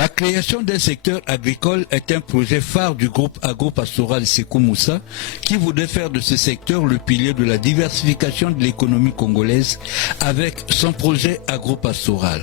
La création d'un secteur agricole est un projet phare du groupe agropastoral Sékou Moussa qui voudrait faire de ce secteur le pilier de la diversification de l'économie congolaise avec son projet agropastoral.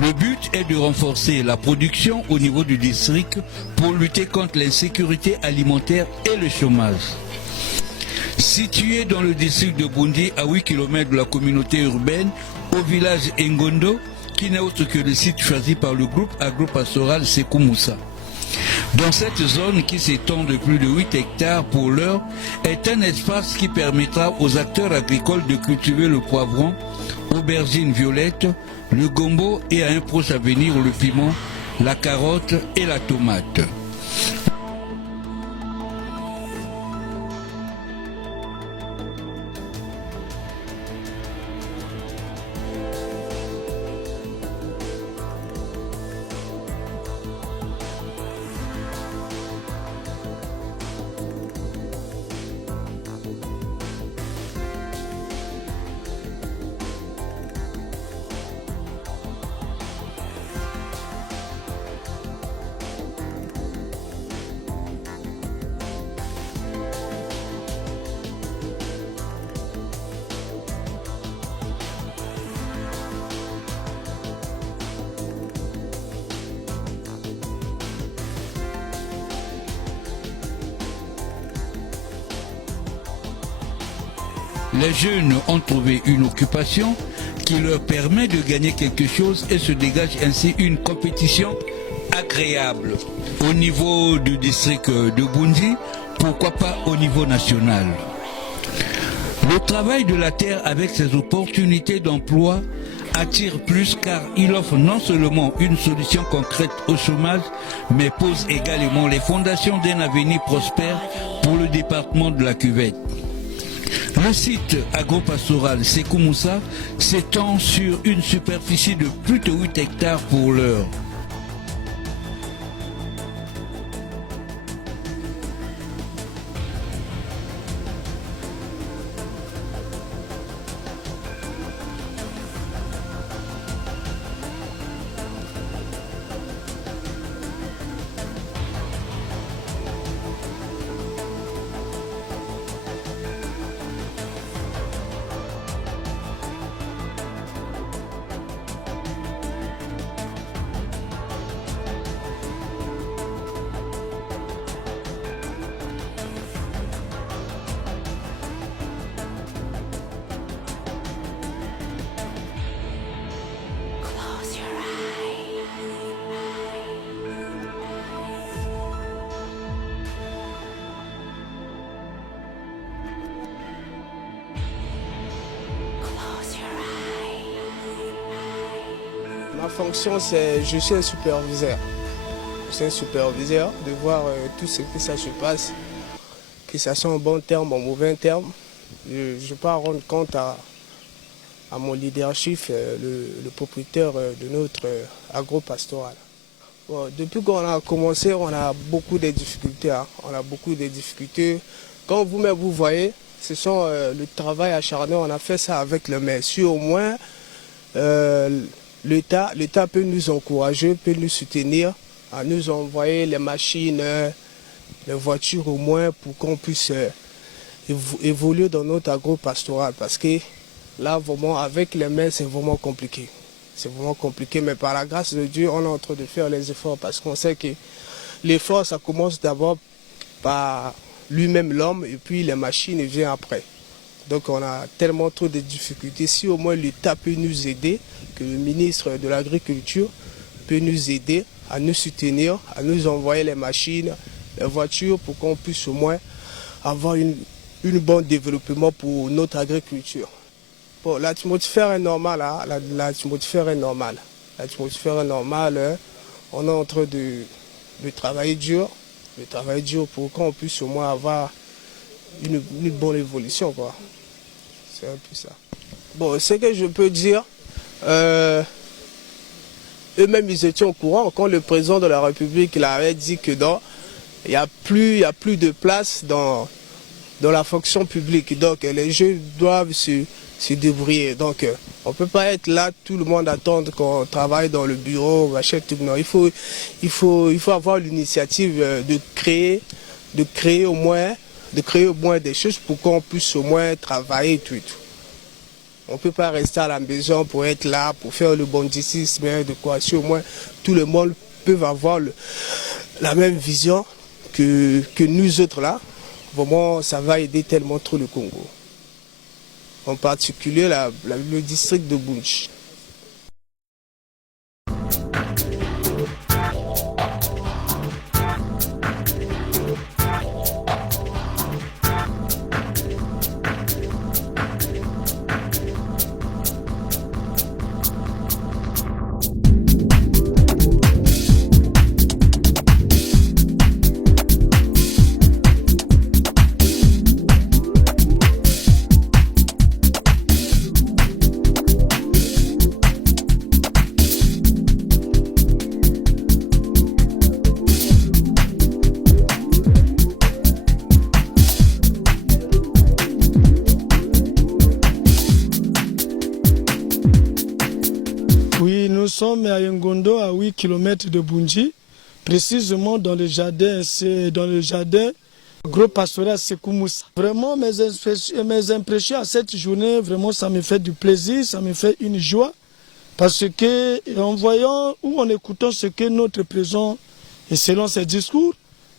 Le but est de renforcer la production au niveau du district pour lutter contre l'insécurité alimentaire et le chômage. Situé dans le district de Bundi, à 8 km de la communauté urbaine, au village Ngondo, qui n'est autre que le site choisi par le groupe agropastoral Sékou Moussa. Dans cette zone qui s'étend de plus de 8 hectares pour l'heure, est un espace qui permettra aux acteurs agricoles de cultiver le poivron, aubergine violette, le gombo et à un proche avenir le piment, la carotte et la tomate. Les jeunes ont trouvé une occupation qui leur permet de gagner quelque chose et se dégage ainsi une compétition agréable. Au niveau du district de Bundi, pourquoi pas au niveau national. Le travail de la terre avec ses opportunités d'emploi attire plus car il offre non seulement une solution concrète au chômage, mais pose également les fondations d'un avenir prospère pour le département de la Cuvette. Le site agropastoral Sékou Moussa s'étend sur une superficie de plus de 8 hectares pour l'heure. Ma fonction, c'est je suis un superviseur. Je suis un superviseur de voir tout ce que ça se passe, que ça soit en bon terme, en mauvais terme. Je ne peux pas rendre compte à mon leadership, le propriétaire de notre agropastoral. Bon, depuis qu'on a commencé, on a beaucoup de difficultés. Hein. On a beaucoup de difficultés. Comme vous-même vous voyez, ce sont le travail acharné. On a fait ça avec le maire. Si au moins l'État peut nous encourager, peut nous soutenir, à nous envoyer les machines, les voitures au moins pour qu'on puisse évoluer dans notre agropastoral. Parce que là, vraiment, avec les mains, c'est vraiment compliqué. C'est vraiment compliqué, mais par la grâce de Dieu, on est en train de faire les efforts parce qu'on sait que l'effort, ça commence d'abord par lui-même, l'homme, et puis les machines viennent après. Donc on a tellement trop de difficultés. Si au moins l'État peut nous aider, que le ministre de l'Agriculture peut nous aider, à nous soutenir, à nous envoyer les machines, les voitures, pour qu'on puisse au moins avoir un bon développement pour notre agriculture. Bon, l'atmosphère est normale, hein? L'atmosphère est normale. L'atmosphère est normale, hein? On est en train de travailler dur, pour qu'on puisse au moins avoir une bonne évolution, quoi. C'est un peu ça. Bon, ce que je peux dire, eux-mêmes ils étaient au courant quand le président de la République il avait dit que non, il n'y a plus de place dans la fonction publique. Donc les jeunes doivent se débrouiller. Donc, on ne peut pas être là, tout le monde attendre qu'on travaille dans le bureau, on achète tout. Non, il faut avoir l'initiative de créer au moins des choses pour qu'on puisse au moins travailler et tout. On ne peut pas rester à la maison pour être là, pour faire le banditisme, de quoi. Si au moins tout le monde peut avoir la même vision que nous autres là, vraiment ça va aider tellement trop le Congo. En particulier le district de Bunch. Nous sommes à Yengondo, à 8 km de Bunji, précisément dans le jardin Gros Pastoral Sekou Moussa. Vraiment, mes impressions à cette journée, vraiment, ça me fait du plaisir, ça me fait une joie. Parce que, en voyant ou en écoutant ce que notre président, et selon ses discours,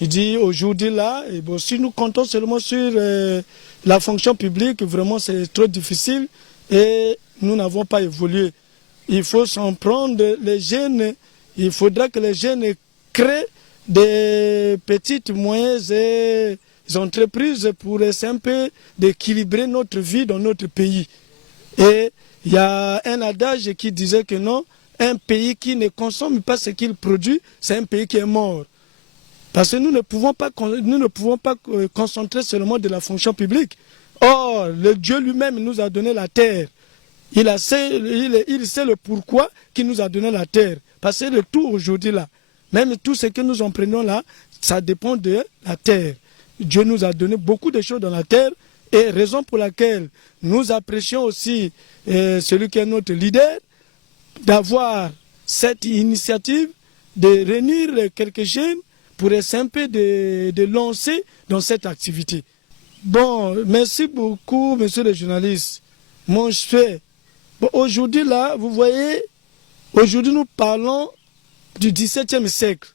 il dit aujourd'hui là, et bon, si nous comptons seulement sur la fonction publique, vraiment c'est trop difficile et nous n'avons pas évolué. Il faut s'en prendre, les jeunes, il faudra que les jeunes créent des petites moyennes et entreprises pour essayer un peu d'équilibrer notre vie dans notre pays. Et il y a un adage qui disait que non, un pays qui ne consomme pas ce qu'il produit, c'est un pays qui est mort. Parce que nous ne pouvons pas concentrer seulement de la fonction publique. Or, le Dieu lui-même nous a donné la terre. Il sait le pourquoi qu'il nous a donné la terre. Parce que le tout aujourd'hui là, même tout ce que nous en prenons là, ça dépend de la terre. Dieu nous a donné beaucoup de choses dans la terre et raison pour laquelle nous apprécions aussi celui qui est notre leader d'avoir cette initiative de réunir quelques jeunes pour essayer un peu de lancer dans cette activité. Bon, merci beaucoup, monsieur le journaliste. Mon cher. Bon, aujourd'hui, là, vous voyez, aujourd'hui, nous parlons du XVIIe siècle.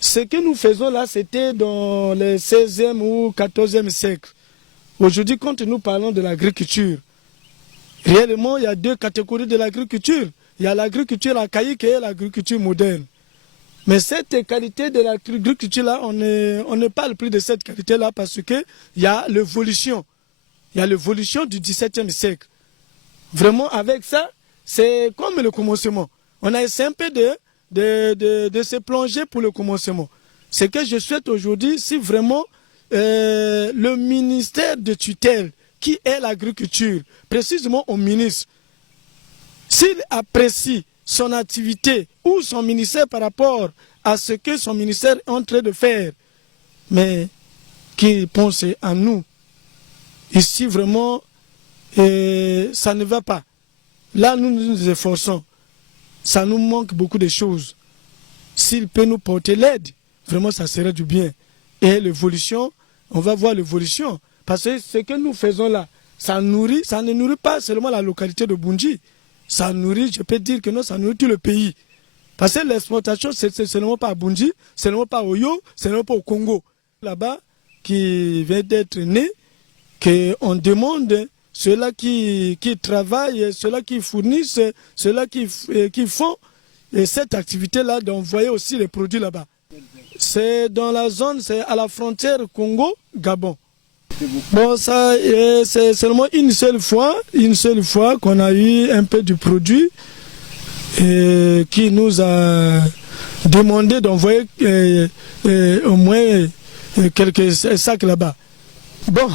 Ce que nous faisons là, c'était dans le XVIe ou XIVe siècle. Aujourd'hui, quand nous parlons de l'agriculture, réellement, il y a deux catégories de l'agriculture. Il y a l'agriculture archaïque et l'agriculture moderne. Mais cette qualité de l'agriculture-là, on ne parle plus de cette qualité-là parce qu'il y a l'évolution. Il y a l'évolution du XVIIe siècle. Vraiment, avec ça, c'est comme le commencement. On a essayé un peu de se plonger pour le commencement. Ce que je souhaite aujourd'hui, si vraiment le ministère de tutelle, qui est l'agriculture, précisément au ministre, s'il apprécie son activité ou son ministère par rapport à ce que son ministère est en train de faire, mais qu'il pense à nous. Ici, vraiment, ça ne va pas. Là, nous nous efforçons. Ça nous manque beaucoup de choses. S'il peut nous porter l'aide, vraiment, ça serait du bien. Et l'évolution, on va voir l'évolution. Parce que ce que nous faisons là, ça ne nourrit pas seulement la localité de Bunji. Ça nourrit, je peux dire que non, ça nourrit tout le pays. Parce que l'exportation, c'est seulement pas à Bunji, c'est seulement pas au Yo, c'est seulement pas au Congo. Là-bas, qui vient d'être né, qu'on demande ceux-là qui travaillent, ceux-là qui fournissent, ceux-là qui font cette activité-là, d'envoyer aussi les produits là-bas. C'est dans la zone, c'est à la frontière Congo-Gabon. Bon, ça, c'est seulement une seule fois qu'on a eu un peu du produit qui nous a demandé d'envoyer au moins quelques sacs là-bas. Bon,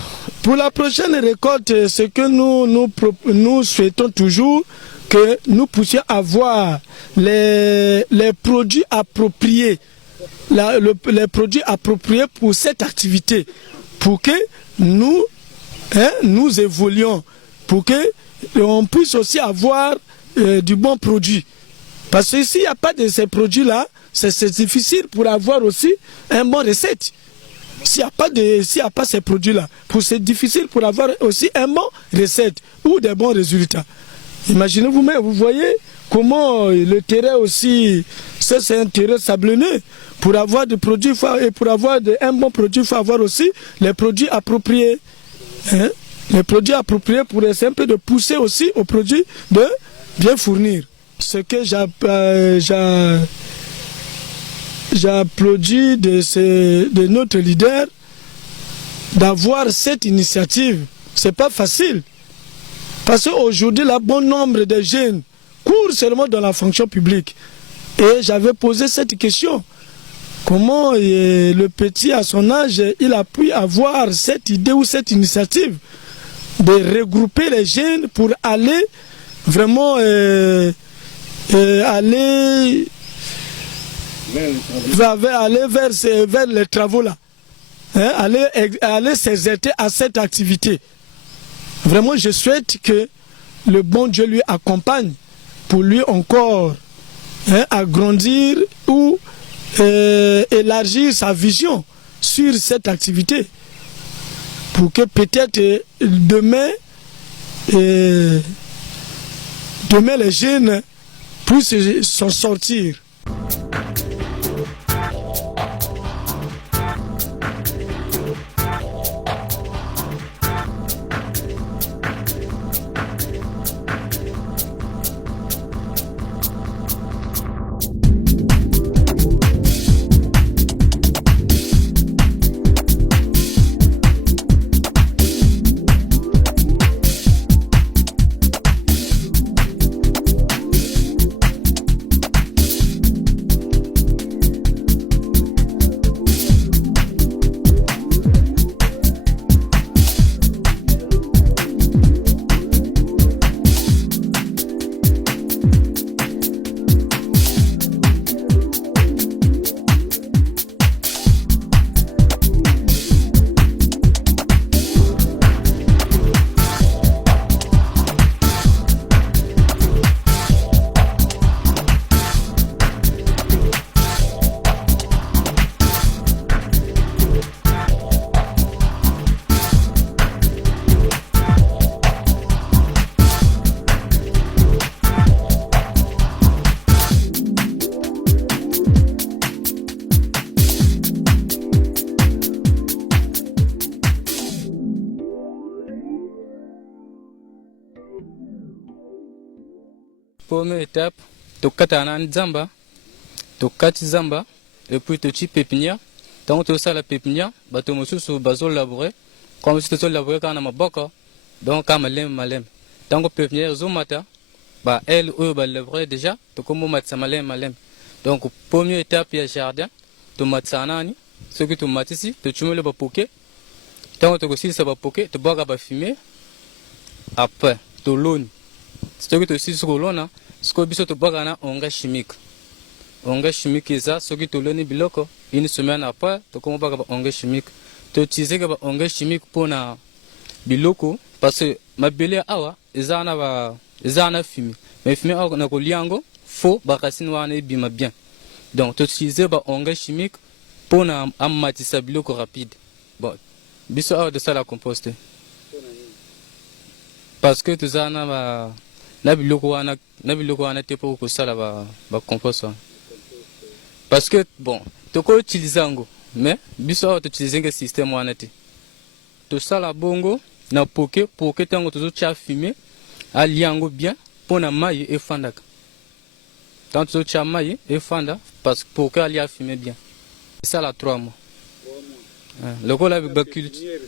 pour la prochaine récolte, ce que nous souhaitons toujours, que nous puissions avoir les produits appropriés, les produits appropriés pour cette activité, pour que nous évoluions pour que on puisse aussi avoir du bon produit. Parce que s'il n'y a pas de ces produits-là, c'est difficile pour avoir aussi un bon recette. S'il n'y a pas ces produits-là, c'est difficile pour avoir aussi un bon recette ou des bons résultats. Imaginez vous-même, vous voyez comment le terrain aussi, c'est un terrain sablonneux. Pour avoir des produits et pour avoir un bon produit, il faut avoir aussi les produits appropriés. Hein? Les produits appropriés pour essayer un peu de pousser aussi aux produits de bien fournir. Ce que j'applaudis de notre leader d'avoir cette initiative. Ce n'est pas facile. Parce qu'aujourd'hui, le bon nombre de jeunes courent seulement dans la fonction publique. Et j'avais posé cette question. Comment le petit, à son âge, il a pu avoir cette idée ou cette initiative de regrouper les jeunes pour aller vraiment aller vers les travaux là, hein, aller s'exercer à cette activité. Vraiment, je souhaite que le bon Dieu lui accompagne pour lui encore agrandir ou élargir sa vision sur cette activité pour que peut-être demain les jeunes puissent s'en sortir. Première étape, tu as zamba, tu zamba, et puis tu pépinière. Tant que tu as la pépinière, tu as sur bazol labouré. Comme si tu as labouré quand on a boka, donc quand malem. Tant que pépinière zomata, elle ou labouré déjà, tu comme matza malem. Donc première étape, il y a jardin, tu matsanani, ce que tu mates ici, tu mets le bapoké. Tant que tu as le bapoké, tu bois à fumer. Après, tu l'on. Ce que tu as sur l'on, ce que tu bois engrais chimique. Engrais chimique, c'est ça, ce que tu l'on biloko. Une semaine après, tu commences à engrais chimique. Tu utilises engrais chimique pour na biloko parce que ma belle awa, ils en fumé. Mais fumé awa na koliango, faux, racine wana bima bien. Donc tu utilises engrais chimique pour na amatisa biloko rapide. Bon, biso awa de ça la composter. Parce que tu as na biloko wana te pour que ça la compost. Parce que bon, tu peux utiliser ngo, mais biso tu utilises un système wana te. Tout ça la bongo na poke pour que tango tu as fumé à liango bien pour na maille et fanda. Tant tu as maille et fanda parce que pour que ali a fumé bien. Ça la 3 mois. Le col avec culture.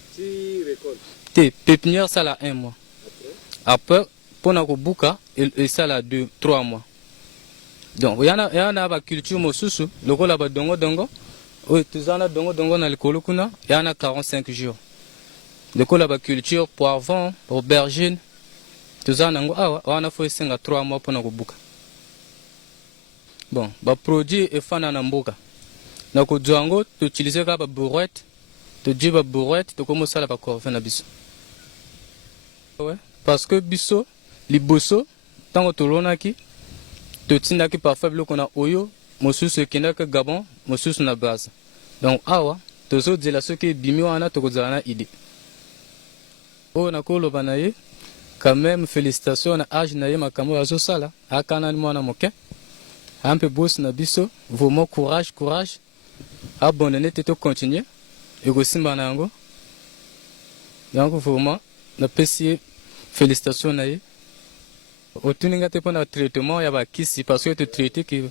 Pépinière ça la 1 mois. Après, pour la bouca, et ça là 2-3 mois. Donc, il y en a culture mosusu, le col là dongo, tu en as dongo dans le colocuna, il y en a 45 jours. Le col là culture poivron, aubergine, tu en as on a fait 5 à 3 mois pour la bouca. Bon, produit et fan en amboka. Donc, tu utilises la bourrette, tu dis la bourrette, tu commences à la corvée na biso. Ouais. parce que biso liboso tango tolonaki totindaki parfois biloko na oyo mosusu ekendaki Gabon mosusu na base. Donc awa tozodela soki ebimi wana tokozala na idée oyo nakoloba na ye quand même félicitations na age na ye makambo azosala akanani mwana moke ampe bosi na biso vraiment courage abandonner te continuer ekosimba na yango. Donc vraiment napesi félicitations na ye otuninga te mpona traitement ya bakisi parce que totraite ki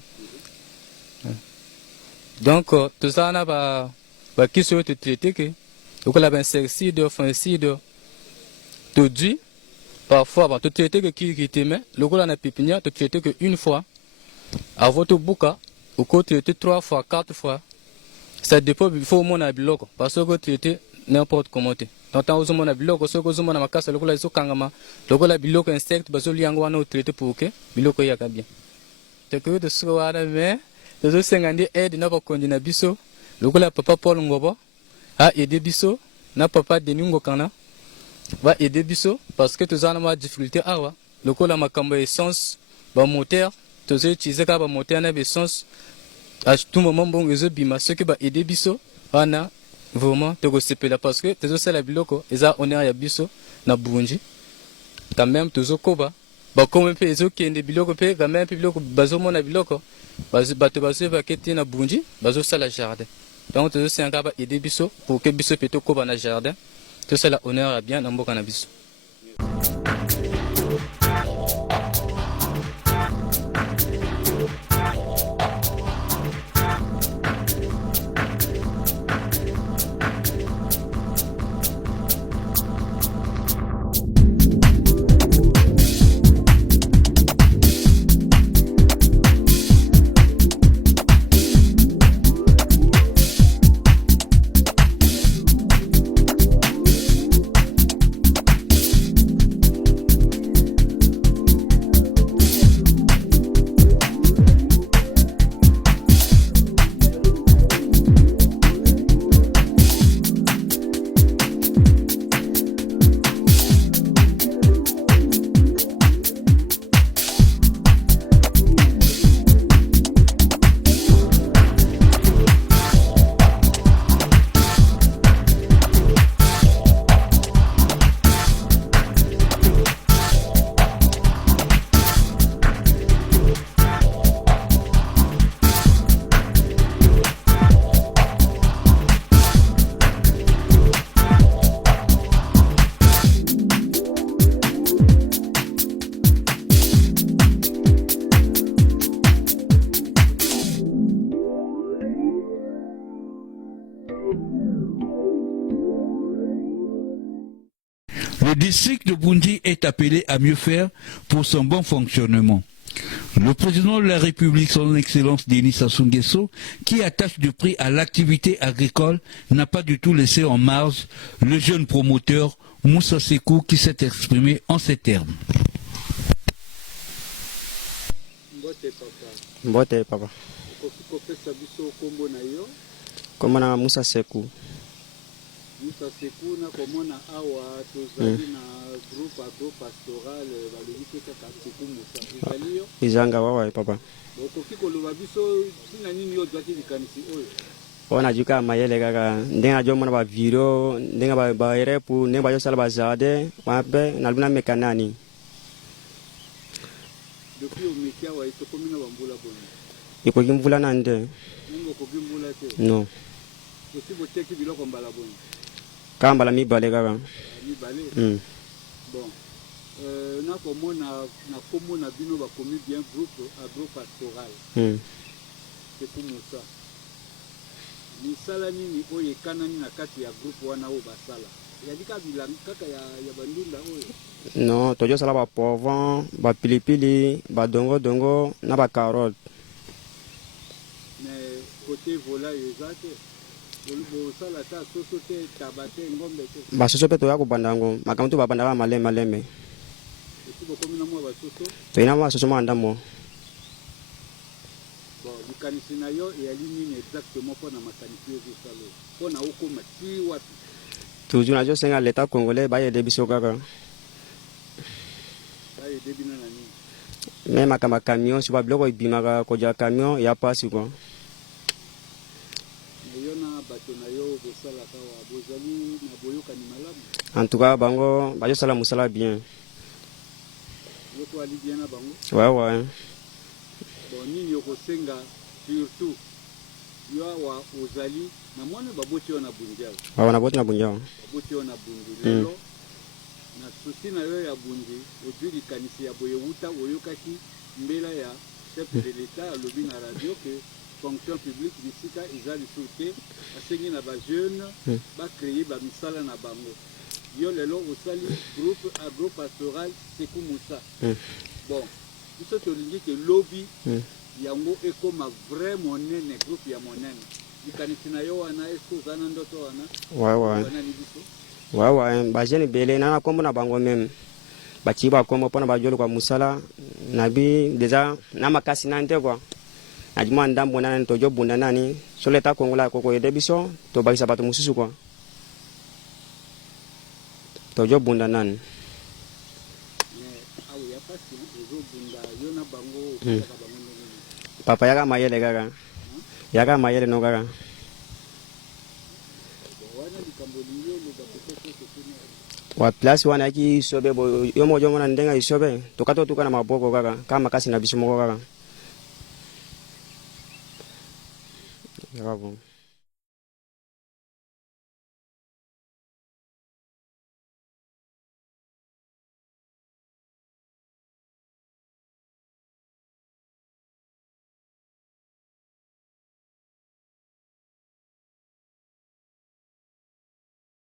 donc tozala na bakisi oyo totraite ke okola bainsecticide fongicide todui parfois totraite ke kiki te mais lokola na pépinière totraite que une fois avant tobuka okotraite 3 fois 4 fois ça dépend il faut omona biloko parce que traiter n'importe comment te tant ozomona biloko soki ozomona makasa lokola ezokangama lokola biloko insecte bazolia yango wana otraite pour ke biloko eyaka bien tokoki tosuka wana mais tozosenga nde aide na bakondi na biso lokola papa Paul Ngobo aide biso na papa Denis Ngokana va aider biso parce que tozala na difficulté awa lokola makambo essence bamoteur tozoutilize kaka bamoteur na essence à tout moment bon ezobima soki baide biso wana vraiment tokosepela parce que tozosala biloko eza honneur ya biso na bunji quand même tozokoba bakome mpe ezokende biloko mpe quand même mpe biloko bazomona biloko bato bazovake te na bunji bazosala jardin. Donc tozosenga baide biso pour que biso mpe tokoba na jardin tosala honneur ya bien na mboka na biso. Le district de Bunji est appelé à mieux faire pour son bon fonctionnement. Le président de la République, son Excellence Denis Sassou Nguesso, qui attache du prix à l'activité agricole, n'a pas du tout laissé en marge le jeune promoteur Moussa Sekou qui s'est exprimé en ces termes. Mbote papa. Komona Moussa Sekou. Moussa Sekou na komona awa tozali na groupe agro-pastoral balobiki kaka Sekou Moussa. Izaliyo? Izanga wawa papa. Okoki koloba biso sina nini yo twaki likanisi oyo? Ona juka mayele kaka ndenga jomona ba video ndenga ba repu ndenga ba sala ba jardin wape nalibuna mekanani. Depuis au métier wa itokomi na bambula boni. Ikoki mvula na nde. Ngo koki mvula te. No. Osi boteki biloko mbala boni. Kamba la mibale kaka. Mibale. Bon. Na komona bino bakomi bien groupe agro-pastoral. Sekou Moussa. Misala nini oyo ekanani na kati ya groupe wana oyo basala? Yadika bilangi kaka ya bandunda oyo? Non, tojo sala ba poivron, ba pilipili, ba dongo na ba carotte. Mais côté volaille ezate Olubo sala ta soso te tabate ngombe te. Ba soso pe to ya kubandango, makamtu ba bandaba maleme. Esi bokomi na mwa ba soso? To ina mwa soso mandamo. Bon, likanisi na yo eyali nini exactement mpona makanisi ezosala mpona okoma ti wapi? Toujours na jo senga l'état congolais ba yede biso kaka. aide bino na nini? Même à camion, si vous voulez, il camion, il n'y a pas si quoi. En tout cas, bango, bajo sala musala bien. Ouais, ouais. Bon, nini yokosenga surtout yo wa ozali na mwana baboti ona bunjao. Wa na boti na bunjao. Baboti ona bunji lelo. Na susi na yo ya bunji, ojuri kanisi ya boye wuta oyokaki mbela ya chef de l'État alobi na radio que fonction publique bisika izali soute asengi na ba jeune ba créer ba misala na bango. Yo lelo osali groupe agro-pastoral Sekou Moussa. Bon, biso tolingi ke lobby yango ekoma vrai monene groupe ya monene. Ikanisi na yo wana esko zana ndoto wana. Ouais, ouais. Ouais, ouais, ba jeune belé na kombo na bango même. Bati ba kombo pona ba jolo kwa musala nabi déjà na makasi nante quoi. Ajuma ndambo nani tojo bunda nani soleta kongola koko yede biso to bakisa bato mususu quoi. Tojo bunda nani. Papa yaga mayele gaga. Yaga mayele no gaga. Wa place wana ki sobe bo yomo jomo na ndenga isobe tokato tukana maboko gaga kama kasi na biso moko gaga. Bravo.